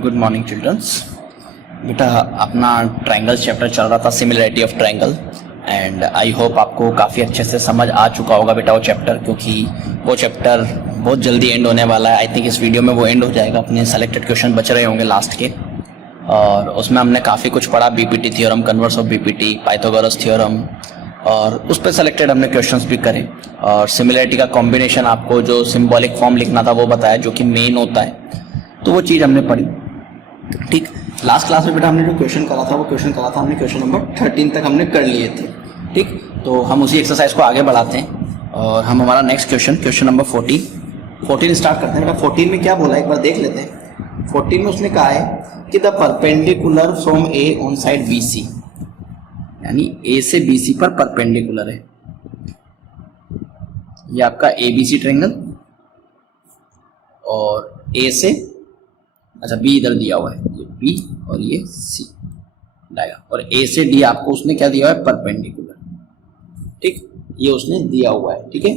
Good morning children's. बेटा अपना triangles chapter चल रहा था, similarity of triangle, and I hope आपको काफ़ी अच्छे से समझ आ चुका होगा बेटा वो चैप्टर, क्योंकि वो चैप्टर बहुत जल्दी एंड होने वाला है। आई थिंक इस वीडियो में वो एंड हो जाएगा, अपने सेलेक्टेड क्वेश्चन बच रहे होंगे लास्ट के, और उसमें हमने काफ़ी कुछ पढ़ा, BPT theorem, converse of BPT, Pythagoras theorem, और उस पर सेलेक्टेड हमने क्वेश्चंस भी करे, और सिमिलरिटी का कॉम्बिनेशन आपको जो सिंबॉलिक फॉर्म लिखना था वो बताया, जो कि मेन होता है, तो वो चीज़ हमने पढ़ी। ठीक, लास्ट क्लास में बेटा हमने जो क्वेश्चन करा था वो क्वेश्चन करा था हमने क्वेश्चन नंबर 13 तक हमने कर लिए थे। ठीक, तो हम उसी एक्सरसाइज को आगे बढ़ाते हैं और हम हमारा नेक्स्ट क्वेश्चन नंबर 14 स्टार्ट करते हैं। बेटा 14 में क्या बोला एक बार देख लेते हैं। 14 में उसने कहा है कि the perpendicular from A on side B C, यानी ए से बी सी पर परपेंडिकुलर है। ये आपका ए बी सी ट्रायंगल, और ए से, अच्छा बी इधर दिया हुआ है, ये बी और ये सी डायग्राम, और ए से डी आपको उसने क्या दिया हुआ है, परपेंडिकुलर। ठीक, ये उसने दिया हुआ है। ठीक है,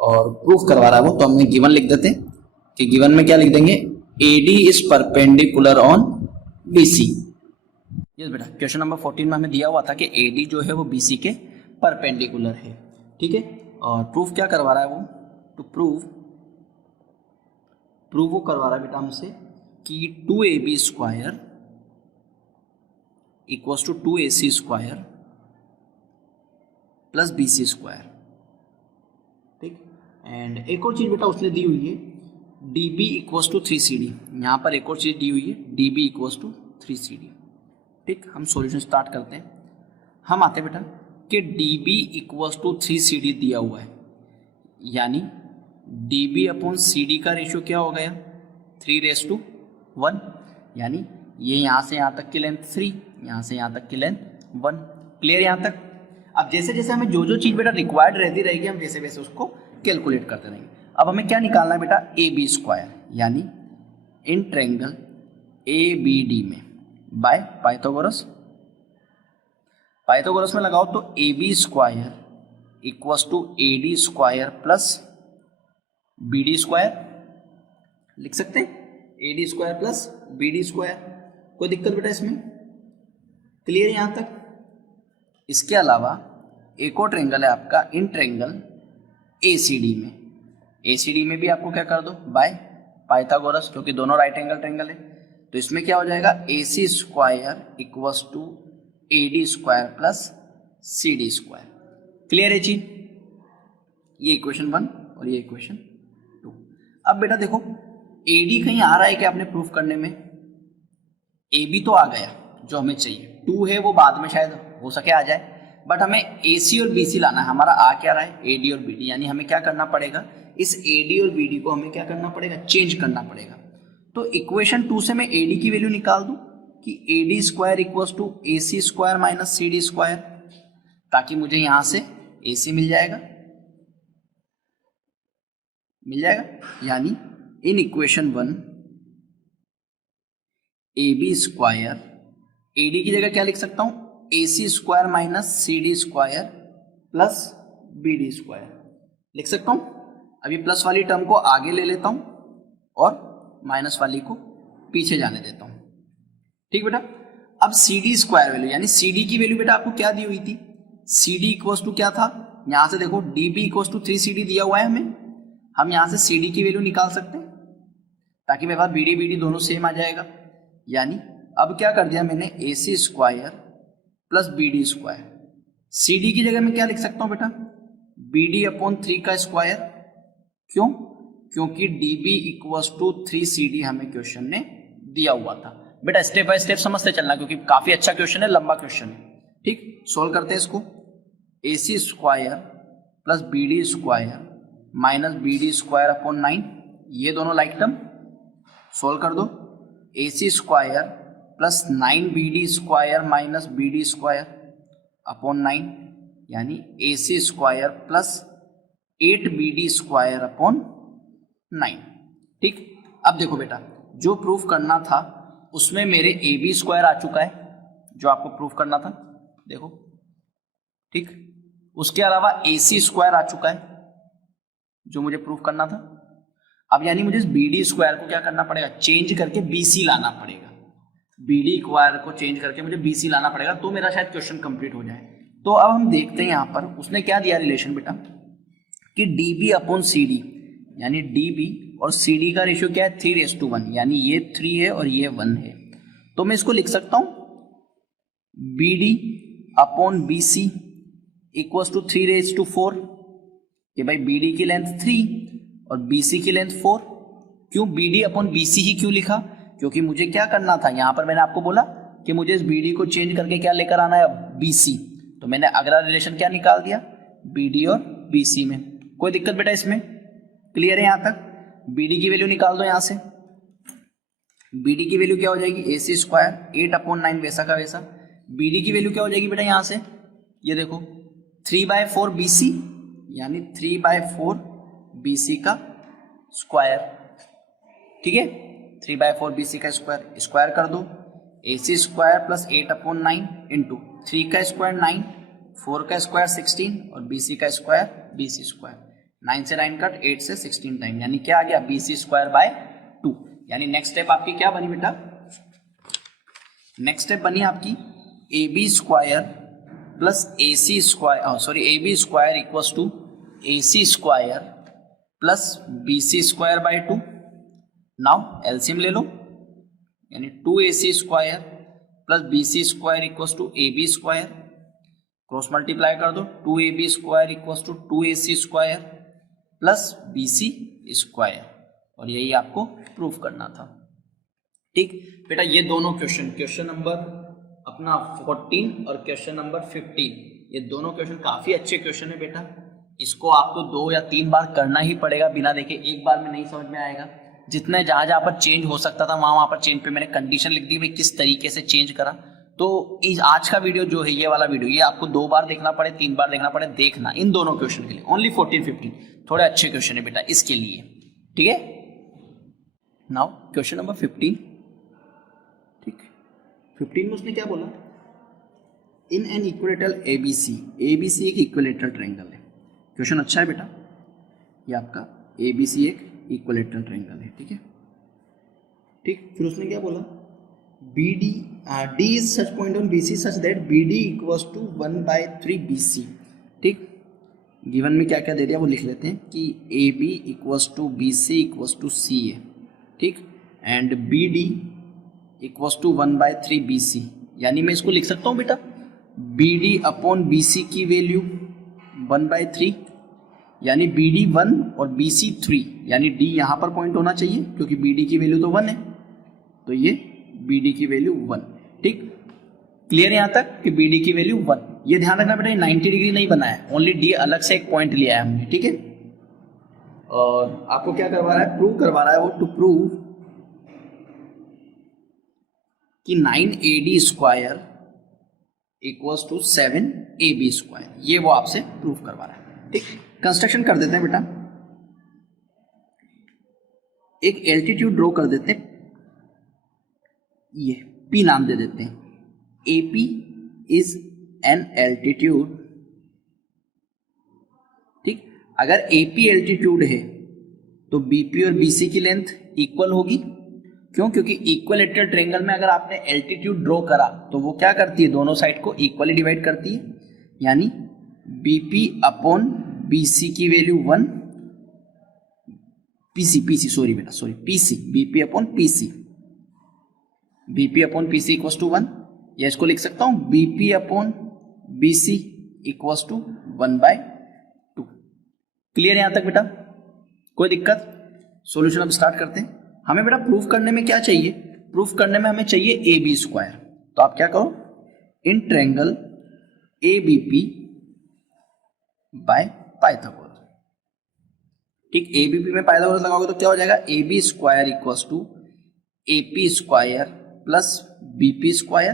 और प्रूफ करवा रहा है वो, तो हमने गिवन लिख देते हैं कि गिवन में क्या लिख देंगे, A D is perpendicular on B C. Yes बेटा, क्वेश्चन नंबर 14 में हमें दिया हुआ था कि ए डी जो है वो बी सी के परपेंडिकुलर है। ठीक है, और प्रूफ क्या करवा रहा है वो, टू प्रूव वो करवा रहा है बेटा हमसे कि 2ab square equals to 2ac square plus bc square. ठीक, एंड एक और चीज बेटा उसने दी हुई है, db इक्वल्स टू 3cd। यहाँ पर एक और चीज दी हुई है, db इक्वल्स टू 3cd। ठीक, हम सॉल्यूशन स्टार्ट करते हैं। हम आते बेटा कि db इक्वल्स टू 3cd दिया हुआ है, यानी db अपॉन cd का रेशियो क्या हो गया, 3:1, यानी ये यहाँ से यहाँ तक की लेंथ 3, यहाँ से यहाँ तक की लेंथ 1। क्लियर यहाँ तक। अब जैसे जैसे हमें जो जो चीज़ बेटा रिक्वायर्ड रहती रहेगी, हम वैसे वैसे उसको कैलकुलेट करते रहेंगे। अब हमें क्या निकालना है बेटा, ए बी स्क्वायर, यानी in triangle A B D में बाय पाइथागोरस में लगाओ तो A B square equals to A D square plus B D square लिख सकते हैं, A D square plus B D square. कोई दिक्कत बेटा इसमें, क्लियर यहाँ तक। इसके अलावा एक और ट्रायंगल है आपका इन ट्रायंगल ए सी डी में, ए सी डी में भी आपको क्या कर दो, बाय पाइथागोरस, क्योंकि दोनों राइट एंगल ट्रायंगल है। तो इसमें क्या हो जाएगा, A C square equals to A D square plus C D square. Clear है जी, ये इक्वेशन 1 और ये इक्वेशन 2। अब बेटा देखो, ए डी कहीं आ रहा है क्या आपने प्रूफ करने में, ए बी तो आ गया जो हमें चाहिए, 2 है वो बाद में शायद हो सके आ जाए, बट हमें ए सी और बी सी लाना है। हमारा आ क्या रहा है, ए डी और बी डी, यानी हमें क्या करना पड़ेगा, इस ए डी और बी डी को हमें क्या करना पड़ेगा, चेंज करना पड़ेगा। तो इक्वेशन 2 से मैं ए डी की वैल्यू निकाल दूं कि A D square equals to A C square minus C D square, ताकि मुझे यहां से ए सी मिल जाएगा, यानी in equation 1 A B square, A D की जगह क्या लिख सकता हूं, A C square minus C D square plus B D square लिख सकता हूं। अभी प्लस वाली टर्म को आगे ले लेता हूं और माइनस वाली को पीछे जाने देता हूं। ठीक बेटा, अब सी डी स्क्वायर वैल्यू, यानी सी डी की वैल्यू बेटा आपको क्या दी हुई थी, सी डी इक्वल्स टू क्या था, यहां से देखो D B equals to 3cd दिया हुआ है हमें, हम यहां से सी डी की वैल्यू निकाल सकते हैं, ताकि मेरे पास बी डी दोनों सेम आ जाएगा। यानी अब क्या कर दिया मैंने, A C square plus B D square, C D की जगह में क्या लिख सकता हूं बेटा, बी डी अपॉन 3 का स्क्वायर। क्यों, क्योंकि D B equals to 3cd हमें क्वेश्चन ने दिया हुआ था। बेटा स्टेप बाय स्टेप समझते चलना, क्योंकि काफी अच्छा क्वेश्चन है, लंबा क्वेश्चन है। ठीक, सोल्व करते हैं इसको, A C square plus B D square minus B D square upon 9, ये दोनों लाइक टर्म सोल्व कर दो, A C square plus 9bd square minus B D square upon 9, यानी A C square plus 8bd square upon 9। ठीक, अब देखो बेटा, जो प्रूफ करना था उसमें मेरे ए बी स्क्वायर आ चुका है, जो आपको प्रूफ करना था, देखो। ठीक, उसके अलावा ए सी स्क्वायर आ चुका है, जो मुझे प्रूफ करना था। अब यानी मुझे इस बी डी स्क्वायर को क्या करना पड़ेगा, चेंज करके बी सी लाना पड़ेगा, बी डी स्क्वायर को चेंज करके मुझे बी सी लाना पड़ेगा, तो मेरा शायद क्वेश्चन कंप्लीट हो जाए। तो अब हम देखते हैं यहाँ पर उसने क्या दिया रिलेशन बेटा, कि D B upon C D, यानी डी बी और सी डी का रेशियो क्या है 3:1, यानी ये 3 है और ये 1 है। तो मैं इसको लिख सकता हूँ B D upon B C equals to 3:4, कि भाई बी डी की लेंथ 3 और बी सी की लेंथ 4। क्यों B D upon B C ही क्यों लिखा, क्योंकि मुझे क्या करना था, यहाँ पर मैंने आपको बोला कि मुझे इस बी डी को चेंज करके क्या लेकर आना है, बी सी। तो मैंने अगला रिलेशन क्या निकाल दिया, बी डी और बी सी में। कोई दिक्कत बेटा इसमें, क्लियर है यहाँ तक। बी डी की वैल्यू निकाल दो यहाँ से, बी डी की वैल्यू क्या हो जाएगी, ए सी स्क्वायर 8/9 वैसा का वैसा। बी डी की वैल्यू क्या हो जाएगी बेटा यहाँ से, ये देखो 3/4 बी सी, यानी 3/4 बी सी का स्क्वायर, ठीक है, 3/4 बी सी का स्क्वायर, स्क्वायर कर दो, A C square plus 8/9 into 3 का स्क्वायर 9, 4 का स्क्वायर 16 और बी सी का स्क्वायर बी सी स्क्वायर, 9 से 9 कट, 8 से 16 टाइम, यानी क्या आ गया बी सी स्क्वायर बाय 2। यानी नेक्स्ट स्टेप आपकी क्या बनी बेटा, नेक्स्ट स्टेप बनी आपकी A B square plus A C square, sorry A B square equals to A C square plus B C square by 2। Now LCM ले लो, यानी 2ac square plus B C square equals to A B square, cross multiply कर दो, 2ab square equals to 2ac square plus B C square, और यही आपको proof करना था। ठीक बेटा, ये दोनों क्वेश्चन नंबर अपना 14 और क्वेश्चन नंबर 15, ये दोनों क्वेश्चन काफी अच्छे क्वेश्चन है बेटा। इसको आपको 2 या 3 बार करना ही पड़ेगा, बिना देखे एक बार में नहीं समझ में आएगा। जितने जहां पर चेंज हो सकता था वहां पर चेंज पे मैंने कंडीशन लिख दी, भाई किस तरीके से चेंज करा। तो इस आज का वीडियो जो है, ये वाला वीडियो, ये आपको 2 बार देखना पड़े 3 बार देखना पड़े, देखना इन दोनों क्वेश्चन के लिए। ओनली 14-15 थोड़े अच्छे क्वेश्चन है बेटा इसके लिए, ठीक है। नाउ क्वेश्चन नंबर 15, ठीक, 15 में उसने क्या बोला, in an equilateral ABC, ABC एक इक्विलेटरल ट्रायंगल है। क्वेश्चन अच्छा है बेटा, ये आपका एबीसी एक इक्विलेटरल ट्रायंगल है, ठीक है। ठीक, फिर उसने क्या बोला, B D D is such point on B C such that B D equals to 1/3 B C. ठीक, गिवन में क्या क्या दे दिया वो लिख लेते हैं कि A B equals to B C equals to C है, ठीक, and B D equals to 1/3 B C. यानी मैं इसको लिख सकता हूँ बेटा, B D upon B C की वैल्यू 1/3, यानी बी डी 1 और बी सी 3, यानी डी यहाँ पर पॉइंट होना चाहिए क्योंकि बी डी की वैल्यू तो 1 है, तो ये बी डी की वैल्यू 1। ठीक, क्लियर यहाँ तक कि बी डी की वैल्यू 1। ये ध्यान रखना बेटा, 90 डिग्री नहीं बनाया, ओनली डी अलग से एक पॉइंट लिया है हमने, ठीक है। और आपको क्या करवा रहा है, प्रूव करवा रहा है वो, टू प्रूव कि 9AD square equals to 7AB square, ये वो आपसे प्रूव करवा रहा है। ठीक, कंस्ट्रक्शन कर देते हैं बेटा, एक एल्टीट्यूड ड्रॉ कर देते हैं, ये P नाम दे देते हैं। AP is an altitude. ठीक, अगर AP एल्टीट्यूड है तो BP और BC की लेंथ इक्वल होगी। क्यों? क्योंकि इक्विलेटरल ट्रायंगल में अगर आपने एल्टीट्यूड ड्रॉ करा तो वो क्या करती है, दोनों साइड को इक्वली डिवाइड करती है, यानी BP अपॉन BC की value 1, PC BP upon PC, BP upon PC equals to 1, या इसको लिख सकता हूं BP upon BC equals to 1/2। Clear है यहां तक बेटा, कोई दिक्कत? सॉल्यूशन अब स्टार्ट करते हैं। हमें बेटा प्रूफ करने में क्या चाहिए, प्रूफ करने में हमें चाहिए AB स्क्वायर। तो आप क्या करो, in triangle ABP by Pythagoras. ठीक, ABP में पाइथागोरस लगाओगे तो क्या हो जाएगा, AB square equals to AP square plus BP square.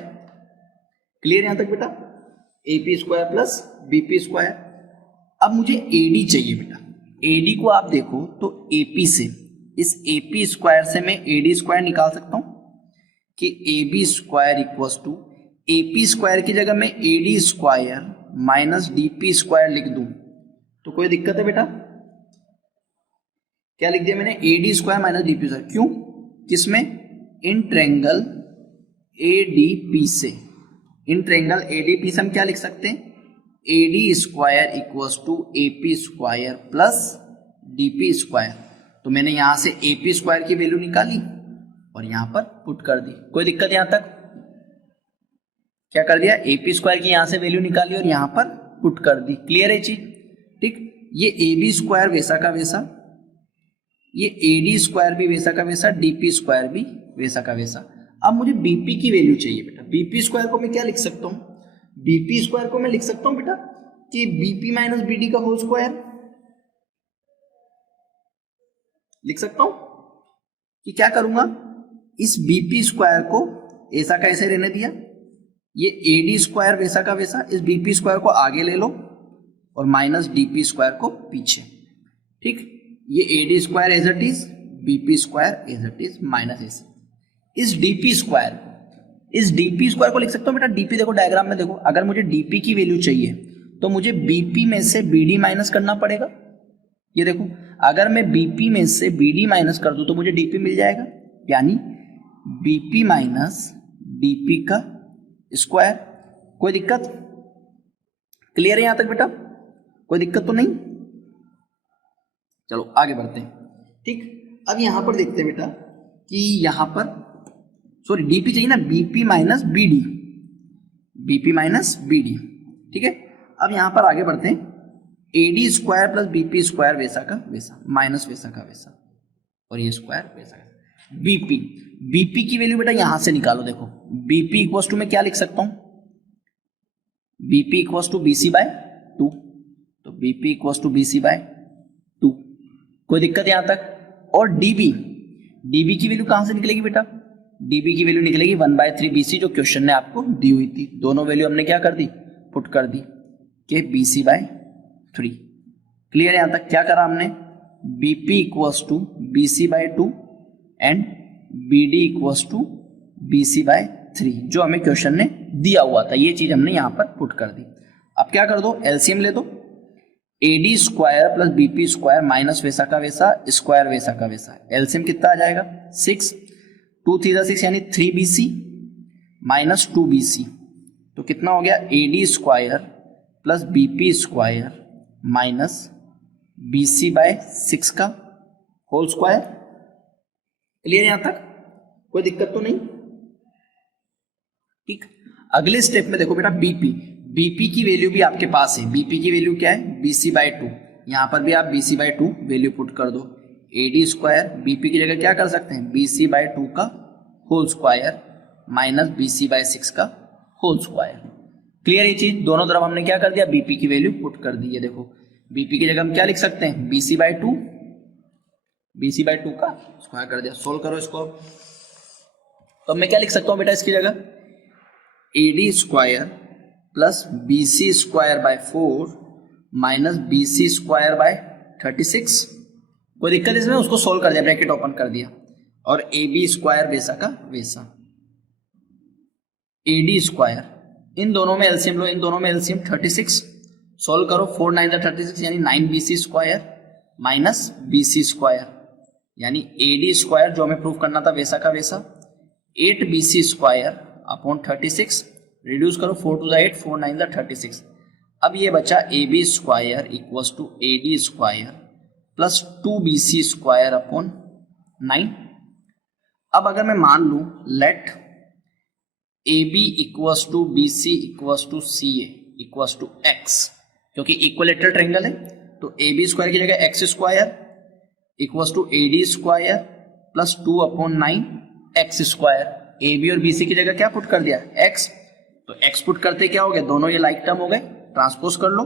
Clear यहां तक बेटा, AP square plus BP square. अब मुझे AD चाहिए बेटा, AD को आप देखो तो AP से, इस AP स्क्वायर से मैं AD स्क्वायर निकाल सकता हूं कि AB square equals to, AP square की जगह मैं AD square minus DP square लिख दूं तो कोई दिक्कत है बेटा? क्या लिख दिया मैंने, A D square minus D P square. क्यों, किसमें, in triangle A D P से, in triangle A D P से हम क्या लिख सकते हैं, A D square equals to A P square plus D P square. तो मैंने यहां से ए पी स्क्वायर की वैल्यू निकाली और यहां पर पुट कर दी। कोई दिक्कत यहां तक, क्या कर दिया, ए पी स्क्वायर की यहां से वैल्यू निकाली और यहां पर पुट कर दी। क्लियर है चीज, ठीक। ये ए बी स्क्वायर वैसा का वैसा, ये ए डी स्क्वायर भी वैसा का वैसा, डी पी स्क्वायर भी वैसा का वैसा। अब मुझे बीपी की वैल्यू चाहिए बेटा। बीपी स्क्वायर को मैं क्या लिख सकता हूं, बीपी स्क्वायर को मैं लिख सकता हूं बेटा कि बीपी माइनस बीडी का होल स्क्वायर लिख सकता हूं। कि क्या करूंगा, इस बीपी स्क्वायर को ऐसा का ऐसे रहने दिया, ये ए डी स्क्वायर वैसा का वैसा, इस बीपी स्क्वायर को आगे ले लो और माइनस डीपी स्क्वायर को पीछे, ठीक। ये A D square as it is, BP square as it is minus एस। इस डीपी स्क्वायर को लिख सकता हूं बेटा, डीपी देखो डायग्राम में देखो, अगर मुझे डीपी की वैल्यू चाहिए तो मुझे बीपी में से बीडी माइनस करना पड़ेगा। ये देखो, अगर मैं बीपी में से बीडी माइनस कर दूं तो मुझे डीपी मिल जाएगा, यानी बीपी माइनस डीपी का स्क्वायर। कोई दिक्कत, क्लियर है यहां तक बेटा, कोई दिक्कत तो नहीं। चलो आगे बढ़ते हैं, ठीक। अब यहां पर देखते हैं बेटा कि यहां पर, सॉरी डीपी चाहिए ना, BP minus BD, BP minus BD, ठीक है। अब यहां पर आगे बढ़ते हैं, AD square plus BP square वैसा का वैसा माइनस वैसा का वैसा, और ये स्क्वायर वैसा का। बीपी, बीपी की वैल्यू बेटा यहां से निकालो। देखो बीपी इक्वल्स टू में क्या लिख सकता हूं, BP equals to BC by 2, तो BP equals to BC by 2। कोई दिक्कत यहां तक। और डीबी, डीबी की वैल्यू कहां से निकलेगी बेटा, डीबी की वैल्यू निकलेगी 1/3 बीसी, जो क्वेश्चन ने आपको दी हुई थी। दोनों वैल्यू हमने क्या कर दी, पुट कर दी कि बीसी बाय 3। क्लियर है यहां तक, क्या करा हमने, BP equals to BC by 2 and BD equals to BC by 3, जो हमें क्वेश्चन ने दिया हुआ था। ये चीज हमने यहां पर पुट कर दी। अब क्या कर दो, एलसीएम ले दो, AD square plus BP square minus वैसा का वैसा, स्क्वायर वैसा का वैसा। एलसीएम कितना आ जाएगा, 6, 2 3 6 यानी 3BC माइनस 2BC, तो कितना हो गया, AD square plus BP square minus BC by 6 का होल स्क्वायर। क्लियर यहां तक, कोई दिक्कत तो नहीं, ठीक। अगले स्टेप में देखो बेटा, बीपी, बीपी की वैल्यू भी आपके पास है। बीपी की वैल्यू क्या है, BC बाय 2, यहां पर भी आप BC बाय 2 वैल्यू पुट कर दो। एडी स्क्वायर, बीपी की जगह क्या कर सकते हैं, BC बाय 2 का whole square minus BC by 6 का होल स्क्वायर। क्लियर ये चीज, दोनों तरफ हमने क्या कर दिया, बीपी की वैल्यू पुट कर दी है। देखो बीपी की जगह हम क्या लिख सकते हैं, BC बाय 2, BC बाय 2 का स्क्वायर कर दिया। सोल्व करो इसको, तो मैं क्या लिख सकता हूं बेटा इसकी जगह, AD square plus BC square by 4 minus BC square by 36। कोई दिक्कत इसमें, उसको सोल्व कर दिया, ब्रैकेट ओपन कर दिया, और AB स्क्वायर वैसा का वैसा, AD स्क्वायर, इन दोनों में एलसीएम लो, इन दोनों में एलसीएम 36, सोल्व करो, 4 9 36 यानी 9BC square minus BC square, यानी AD स्क्वायर जो हमें प्रूव करना था वैसा का वैसा, 8BC स्क्वायर अपॉन 36, रिड्यूस करो, 4 2 8, 4 9 36। अब ये बचा AB square equals to AD square plus 2BC square upon 9। अब अगर मैं मान लूं let AB equals to BC equals to CA equals to X, क्योंकि इक्विलेटरल ट्रायंगल है, तो AB स्क्वायर की जगह X square equals to AD square plus 2 upon 9 X square. AB और BC की जगह क्या पुट कर दिया, X, तो X पुट करते क्या हो गया, दोनों ये लाइक टर्म हो गए, ट्रांसपोज कर लो,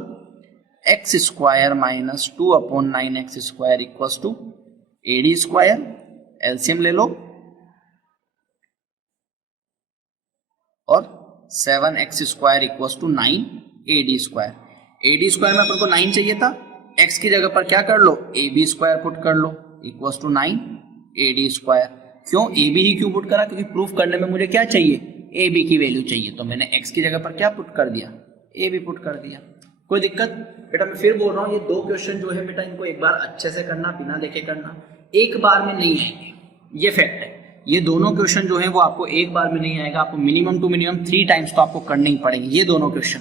X square minus 2 upon 9X square equals to AD square. LCM ले लो, और 7X square equals to 9AD square. AD square में अपन को 9 चाहिए था, X की जगह पर क्या कर लो, AB स्क्वायर पुट कर लो इक्वल्स टू 9AD स्क्वायर। क्यों AB ही क्यों पुट करा, क्योंकि प्रूफ करने में मुझे क्या चाहिए, AB की वैल्यू चाहिए, तो मैंने X की जगह पर क्या पुट कर दिया, AB पुट कर दिया। कोई दिक्कत? बेटा मैं फिर बोल रहा हूँ, ये दो क्वेश्चन जो है बेटा इनको एक बार अच्छे से करना, बिना देखे करना, एक बार में नहीं आएंगे, ये फैक्ट है। ये दोनों क्वेश्चन जो है वो आपको एक बार में नहीं आएगा, आपको मिनिमम टू मिनिमम 3 टाइम्स तो आपको करने ही पड़ेंगे ये दोनों क्वेश्चन।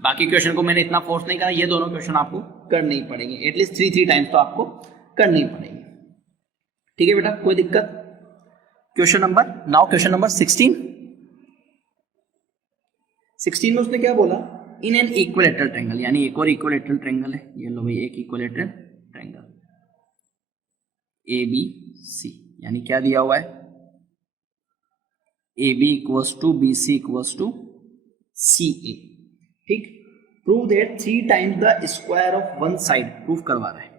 बाकी क्वेश्चन को मैंने इतना फोर्स नहीं करा, ये दोनों क्वेश्चन आपको करने ही पड़ेंगे, एटलीस्ट 3 टाइम्स तो आपको करने ही पड़ेंगे। ठीक है बेटा, कोई दिक्कत? क्वेश्चन नंबर 16 में उसने क्या बोला, इन एन इक्विलेटरल ट्रायंगल, यानी एक और इक्विलेटरल ट्रायंगल है, ये लो भाई एक इक्विलेटरल ट्रायंगल ABC, यानी क्या दिया हुआ है, AB equals to BC equals to CA। ठीक, prove that 3 times the square of one side, proof करवा रहा है,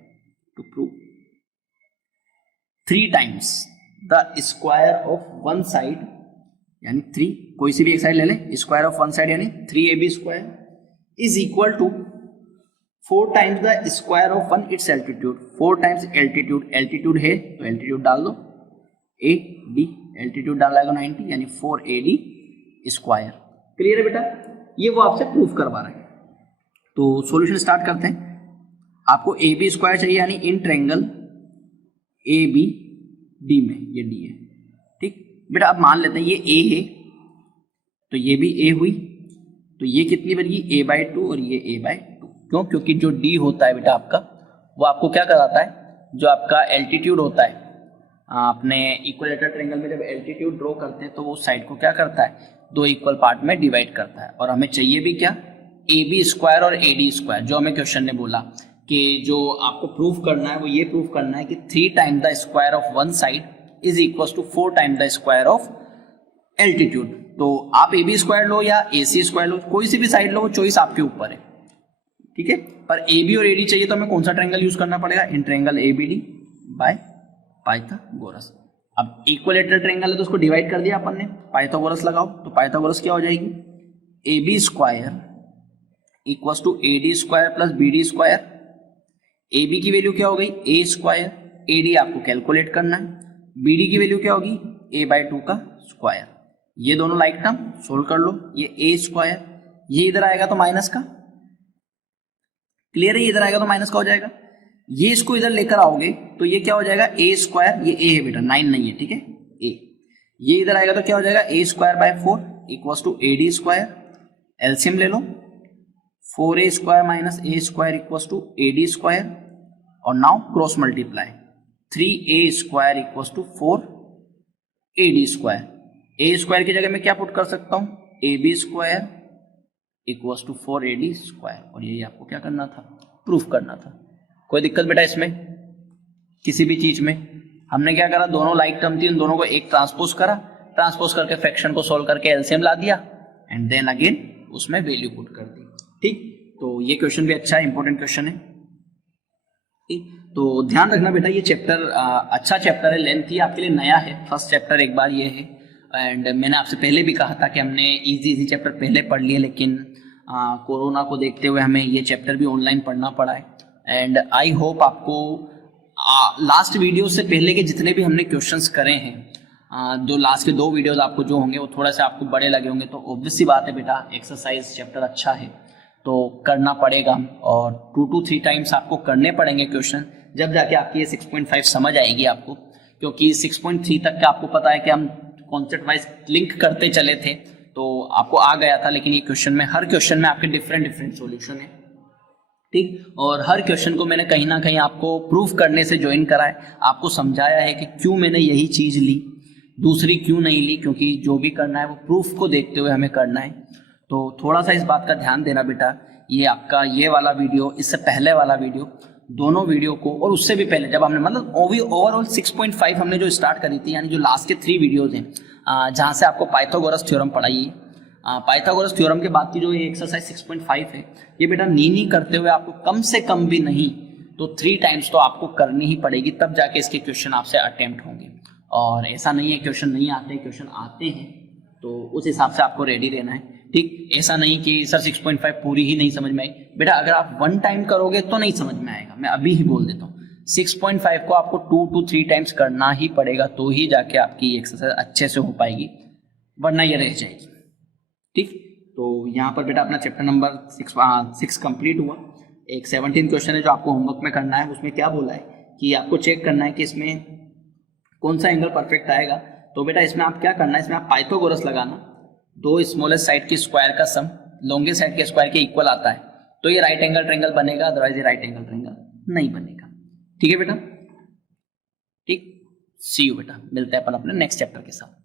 to prove 3 times the square of one side, यानी 3, कोई सी भी एक साइड ले ले, स्क्वायर ऑफ वन साइड यानी 3AB square is equal to 4 times the square of one its altitude, 4 times altitude, altitude है तो एल्टीट्यूड डाल दो, AD एल्टीट्यूड डाल आएगा 90, यानी 4AD स्क्वायर। क्लियर है बेटा? ये वो आपसे प्रूफ करवा रहा है। तो सॉल्यूशन स्टार्ट करते हैं। आपको AB स्क्वायर चाहिए, यानी इन ट्रायंगल ABD में ये D है। ठीक बेटा, अब मान लेते हैं ये A है तो ये भी A हुई, तो ये कितनी बन गई A/2 और ये A/2। क्यों? क्योंकि जो D होता है बेटा आपका, वो आपको क्या कराता है, जो आपका एल्टीट्यूड होता है, अपने इक्विलेटरल ट्रायंगल में जब एल्टीट्यूड ड्रॉ करते हैं तो वो साइड को क्या करता है, 2 इक्वल पार्ट में डिवाइड करता है। और हमें चाहिए भी क्या, AB स्क्वायर और AD स्क्वायर। जो हमें क्वेश्चन ने बोला कि जो आपको प्रूफ करना है वो ये प्रूफ करना है कि 3 times the square of one side is equal to 4 times the square of altitude. तो आप AB स्क्वायर लो या AC स्क्वायर लो, कोई सी भी साइड लो, वो चॉइस आपके ऊपर है। ठीक है, पर AB और AD चाहिए तो हमें कौन सा ट्रायंगल यूज करना पड़ेगा, in triangle ABD by Pythagoras. अब इक्विलेटरल ट्रायंगल है तो उसको डिवाइड कर दिया अपन ने, पाइथागोरस लगाओ, तो पाइथागोरस क्या हो जाएगी, AB square equals to AD square plus BD square. AB की वैल्यू क्या हो गई, A स्क्वायर, AD आपको कैलकुलेट करना है, BD की वैल्यू क्या होगी, A/2 का स्क्वायर। ये दोनों लाइक टर्म सोल्व कर लो, ये A स्क्वायर, ये इधर आएगा तो माइनस का, क्लियर है, ये इधर आएगा तो माइनस का हो जाएगा। ये इसको इधर लेकर आओगे तो ये क्या हो जाएगा, A स्क्वायर, ये A है बेटा, 9 नहीं है, ठीक है, A। ये इधर आएगा तो क्या हो जाएगा, A square by 4 equals to AD square, LCM ले लो, 4A square minus A square equals to AD square, और now cross multiply, 3A square equals to 4AD square. A square की जगह मैं क्या पुट कर सकता हूँ, AB square equals to 4AD square, और यही आपको क्या करना था, प्रूफ करना था। कोई दिक्कत बेटा इसमें, किसी भी चीज में? हमने क्या करा, दोनों लाइक टर्म थी, उन दोनों को एक ट्रांसपोज करा, ट्रांसपोज करके फ्रैक्शन को सोल्व करके एलसीएम ला दिया, एंड देन अगेन उसमें वैल्यू पुट कर दी। ठीक, तो ये क्वेश्चन भी अच्छा है, इंपॉर्टेंट क्वेश्चन है। ठीक, तो ध्यान रखना बेटा, ये चैप्टर अच्छा चैप्टर है, लेंथी आपके लिए नया है, फर्स्ट चैप्टर एक बार ये है। एंड मैंने आपसे पहले भी कहा था कि हमने इजी चैप्टर पहले पढ़ लिए, लेकिन कोरोना को देखते हुए हमें ये चैप्टर भी ऑनलाइन पढ़ना पड़ा है। एंड आई होप आपको लास्ट वीडियो से पहले के जितने भी हमने क्वेश्चंस करे हैं, जो लास्ट के 2 वीडियोस आपको जो होंगे वो थोड़ा सा आपको बड़े लगे होंगे, तो ऑब्वियस सी बात है बेटा, एक्सरसाइज चैप्टर अच्छा है तो करना पड़ेगा, और 2 to 3 टाइम्स आपको करने पड़ेंगे क्वेश्चन, जब जाके आपकी ये 6.5 समझ आएगी आपको। क्योंकि 6.3 तक का आपको पता है कि हम कॉन्सेप्ट वाइज लिंक करते चले थे तो आपको आ गया था, लेकिन ये क्वेश्चन में, हर क्वेश्चन में आपके डिफरेंट सॉल्यूशन है। ठीक, और हर क्वेश्चन को मैंने कहीं ना कहीं आपको प्रूफ करने से ज्वाइन करा है, आपको समझाया है कि क्यों मैंने यही चीज ली, दूसरी क्यों नहीं ली, क्योंकि जो भी करना है वो प्रूफ को देखते हुए हमें करना है। तो थोड़ा सा इस बात का ध्यान देना बेटा, ये आपका ये वाला वीडियो, इससे पहले वाला वीडियो, दोनों वीडियो को, और उससे भी पहले जब हमने मतलब ओवरऑल 6.5 हमने जो स्टार्ट करी थी, यानी जो लास्ट के 3 वीडियोज हैं जहाँ से आपको पाइथागोरस थ्योरम पढ़ाई है, पाइथागोरस थ्योरम के बाद की जो ये एक्सरसाइज 6.5 है, ये बेटा नी करते हुए आपको कम से कम भी नहीं तो 3 टाइम्स तो आपको करनी ही पड़ेगी, तब जाके इसके क्वेश्चन आपसे अटेम्प्ट होंगे। और ऐसा नहीं है क्वेश्चन नहीं आते, क्वेश्चन आते हैं, तो उस हिसाब से आपको रेडी रहना है। ठीक, ऐसा नहीं कि सर 6.5 पूरी ही नहीं समझ में आई, बेटा अगर आप 1 टाइम करोगे तो नहीं समझ में आएगा, मैं अभी ही बोल देता हूँ, 6.5 को आपको 2 to 3 टाइम्स करना ही पड़ेगा, तो ही जाके आपकी एक्सरसाइज अच्छे से हो पाएगी, वरना ये रह जाएगी। ठीक, तो यहाँ पर बेटा अपना चैप्टर नंबर 6 कंप्लीट हुआ। एक 17 क्वेश्चन है जो आपको होमवर्क में करना है। उसमें क्या बोला है कि आपको चेक करना है कि इसमें कौन सा एंगल परफेक्ट आएगा। तो बेटा इसमें आप क्या करना है, इसमें आप पाइथागोरस लगाना, दो स्मॉलेस्ट साइड की स्क्वायर का सम लॉन्गेस्ट साइड के स्क्वायर के इक्वल आता है तो ये राइट एंगल ट्रायंगल बनेगा, अदरवाइज ये राइट एंगल ट्रायंगल नहीं बनेगा। ठीक है बेटा, ठीक, सी यू बेटा, मिलते हैं अपन अपने नेक्स्ट चैप्टर के साथ।